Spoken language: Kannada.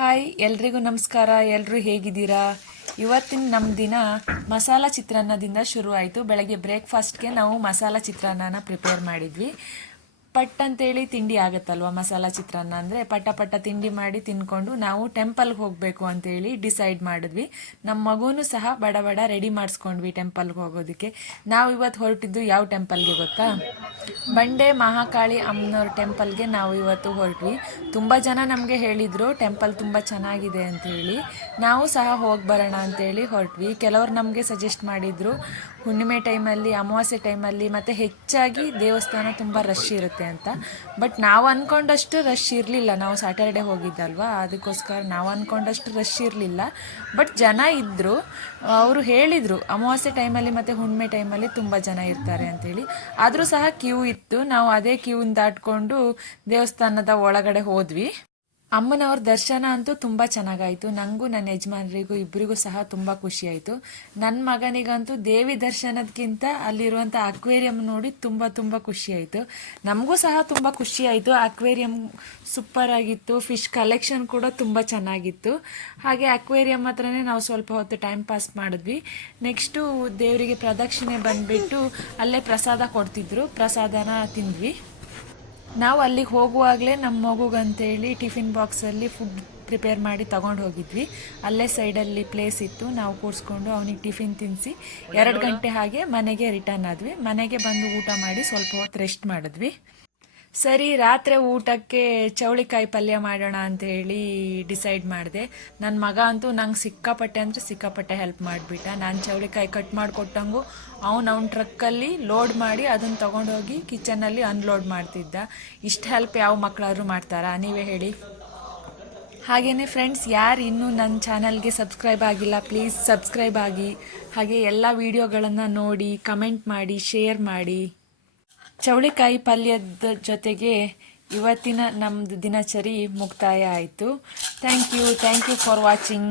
ಹಾಯ್ ಎಲ್ರಿಗೂ ನಮಸ್ಕಾರ. ಎಲ್ಲರೂ ಹೇಗಿದ್ದೀರಾ? ಇವತ್ತಿನ ನಮ್ಮ ದಿನ ಮಸಾಲ ಚಿತ್ರಾನ್ನದಿಂದ ಶುರು ಆಯಿತು. ಬೆಳಗ್ಗೆ ಬ್ರೇಕ್ಫಾಸ್ಟ್ಗೆ ನಾವು ಮಸಾಲ ಚಿತ್ರಾನ್ನನ ಪ್ರಿಪೇರ್ ಮಾಡಿದ್ವಿ. ಪಟ್ ಅಂತೇಳಿ ತಿಂಡಿ ಆಗುತ್ತಲ್ವ ಮಸಾಲ ಚಿತ್ರಾನ್ನ ಅಂದರೆ. ಪಟ್ಟ ತಿಂಡಿ ಮಾಡಿ ತಿನ್ಕೊಂಡು ನಾವು ಟೆಂಪಲ್ಗೆ ಹೋಗಬೇಕು ಅಂತೇಳಿ ಡಿಸೈಡ್ ಮಾಡಿದ್ವಿ. ನಮ್ಮ ಮಗುನೂ ಸಹ ಬಡ ರೆಡಿ ಮಾಡಿಸ್ಕೊಂಡ್ವಿ ಟೆಂಪಲ್ಗೆ ಹೋಗೋದಕ್ಕೆ. ನಾವು ಇವತ್ತು ಹೊರಟಿದ್ದು ಯಾವ ಟೆಂಪಲ್ಗೆ ಗೊತ್ತಾ? ಬಂಡೆ ಮಹಾಕಾಳಿ ಅಮ್ಮನವ್ರ ಟೆಂಪಲ್ಗೆ ನಾವು ಇವತ್ತು ಹೊರಟ್ವಿ. ತುಂಬ ಜನ ನಮಗೆ ಹೇಳಿದರು ಟೆಂಪಲ್ ತುಂಬ ಚೆನ್ನಾಗಿದೆ ಅಂತೇಳಿ. ನಾವು ಸಹ ಹೋಗಿ ಬರೋಣ ಅಂತೇಳಿ ಹೊರಟ್ವಿ. ಕೆಲವರು ನಮಗೆ ಸಜೆಸ್ಟ್ ಮಾಡಿದರು ಹುಣ್ಣಿಮೆ ಟೈಮಲ್ಲಿ, ಅಮಾವಾಸ್ಯೆ ಟೈಮಲ್ಲಿ ಮತ್ತು ಹೆಚ್ಚಾಗಿ ದೇವಸ್ಥಾನ ತುಂಬ ರಶ್ ಇರುತ್ತೆ ಅಂತ. ಬಟ್ ನಾವು ಅಂದ್ಕೊಂಡಷ್ಟು ರಶ್ ಇರಲಿಲ್ಲ. ನಾವು ಸ್ಯಾಟರ್ಡೆ ಹೋಗಿದ್ದಲ್ವಾ, ಅದಕ್ಕೋಸ್ಕರ ನಾವು ಅಂದ್ಕೊಂಡಷ್ಟು ರಶ್ ಇರಲಿಲ್ಲ. ಬಟ್ ಜನ ಇದ್ದರು. ಅವರು ಹೇಳಿದರು ಅಮಾವಾಸ್ಯೆ ಟೈಮಲ್ಲಿ ಮತ್ತು ಹುಣ್ಣಿಮೆ ಟೈಮಲ್ಲಿ ತುಂಬ ಜನ ಇರ್ತಾರೆ ಅಂತೇಳಿ. ಆದರೂ ಸಹ ಕ್ಯೂ ಇತ್ತು. ನಾವು ಅದೇ ಕ್ಯೂನ ದಾಟ್ಕೊಂಡು ದೇವಸ್ಥಾನದ ಒಳಗಡೆ ಹೋದ್ವಿ. ಅಮ್ಮನವ್ರ ದರ್ಶನ ಅಂತೂ ತುಂಬ ಚೆನ್ನಾಗಾಯಿತು. ನನಗೂ ನನ್ನ ಯಜಮಾನರಿಗೂ ಇಬ್ಬರಿಗೂ ಸಹ ತುಂಬ ಖುಷಿಯಾಯಿತು. ನನ್ನ ಮಗನಿಗಂತೂ ದೇವಿ ದರ್ಶನದಕ್ಕಿಂತ ಅಲ್ಲಿರುವಂಥ ಅಕ್ವೇರಿಯಂ ನೋಡಿ ತುಂಬ ಖುಷಿಯಾಯಿತು. ನಮಗೂ ಸಹ ತುಂಬ ಖುಷಿಯಾಯಿತು. ಅಕ್ವೇರಿಯಂ ಸೂಪರಾಗಿತ್ತು. ಫಿಶ್ ಕಲೆಕ್ಷನ್ ಕೂಡ ತುಂಬ ಚೆನ್ನಾಗಿತ್ತು. ಹಾಗೆ ಅಕ್ವೇರಿಯಂ ಹತ್ರನೇ ನಾವು ಸ್ವಲ್ಪ ಹೊತ್ತು ಟೈಮ್ ಪಾಸ್ ಮಾಡಿದ್ವಿ. ನೆಕ್ಸ್ಟು ದೇವರಿಗೆ ಪ್ರದಕ್ಷಿಣೆ ಬಂದುಬಿಟ್ಟು ಅಲ್ಲೇ ಪ್ರಸಾದ ಕೊಡ್ತಿದ್ರು. ಪ್ರಸಾದನ ತಿಂದ್ವಿ. ನಾವು ಅಲ್ಲಿಗೆ ಹೋಗುವಾಗಲೇ ನಮ್ಮ ಮಗುಗಂತೇಳಿ ಟಿಫಿನ್ ಬಾಕ್ಸಲ್ಲಿ ಫುಡ್ ಪ್ರಿಪೇರ್ ಮಾಡಿ ತಗೊಂಡು ಹೋಗಿದ್ವಿ. ಅಲ್ಲೇ ಸೈಡಲ್ಲಿ ಪ್ಲೇಸ್ ಇತ್ತು. ನಾವು ಕೂರಿಸ್ಕೊಂಡು ಅವನಿಗೆ ಟಿಫಿನ್ ತಿನ್ನಿಸಿ 2 ಗಂಟೆ ಹಾಗೆ ಮನೆಗೆ ರಿಟರ್ನ್ ಆದ್ವಿ. ಮನೆಗೆ ಬಂದು ಊಟ ಮಾಡಿ ಸ್ವಲ್ಪ ಹೊತ್ತು ರೆಸ್ಟ್ ಮಾಡಿದ್ವಿ. ಸರಿ, ರಾತ್ರಿ ಊಟಕ್ಕೆ ಚೌಳಿಕಾಯಿ ಪಲ್ಯ ಮಾಡೋಣ ಅಂತೇಳಿ ಡಿಸೈಡ್ ಮಾಡಿದೆ. ನನ್ನ ಮಗ ಅಂತೂ ನಂಗೆ ಸಿಕ್ಕಾಪಟ್ಟೆ ಹೆಲ್ಪ್ ಮಾಡಿಬಿಟ್ಟ. ನಾನು ಚೌಳಿಕಾಯಿ ಕಟ್ ಮಾಡಿಕೊಟ್ಟಂಗೂ ಅವನ ಟ್ರಕ್ಕಲ್ಲಿ ಲೋಡ್ ಮಾಡಿ ಅದನ್ನು ತೊಗೊಂಡೋಗಿ ಕಿಚನಲ್ಲಿ ಅನ್ಲೋಡ್ ಮಾಡ್ತಿದ್ದ. ಇಷ್ಟು ಹೆಲ್ಪ್ ಯಾವ ಮಕ್ಕಳಾದ್ರೂ ಮಾಡ್ತಾರಾ ನೀವೇ ಹೇಳಿ? ಹಾಗೆಯೇ ಫ್ರೆಂಡ್ಸ್, ಯಾರು ಇನ್ನೂ ನನ್ನ ಚಾನಲ್ಗೆ ಸಬ್ಸ್ಕ್ರೈಬ್ ಆಗಿಲ್ಲ, ಪ್ಲೀಸ್ ಸಬ್ಸ್ಕ್ರೈಬ್ ಆಗಿ. ಹಾಗೆ ಎಲ್ಲ ವಿಡಿಯೋಗಳನ್ನು ನೋಡಿ, ಕಮೆಂಟ್ ಮಾಡಿ, ಶೇರ್ ಮಾಡಿ. ಚೌಳಿಕಾಯಿ ಪಲ್ಯದ ಜೊತೆಗೆ ಇವತ್ತಿನ ನಮ್ಮದು ದಿನಚರಿ ಮುಕ್ತಾಯ ಆಯಿತು. Thank you for watching.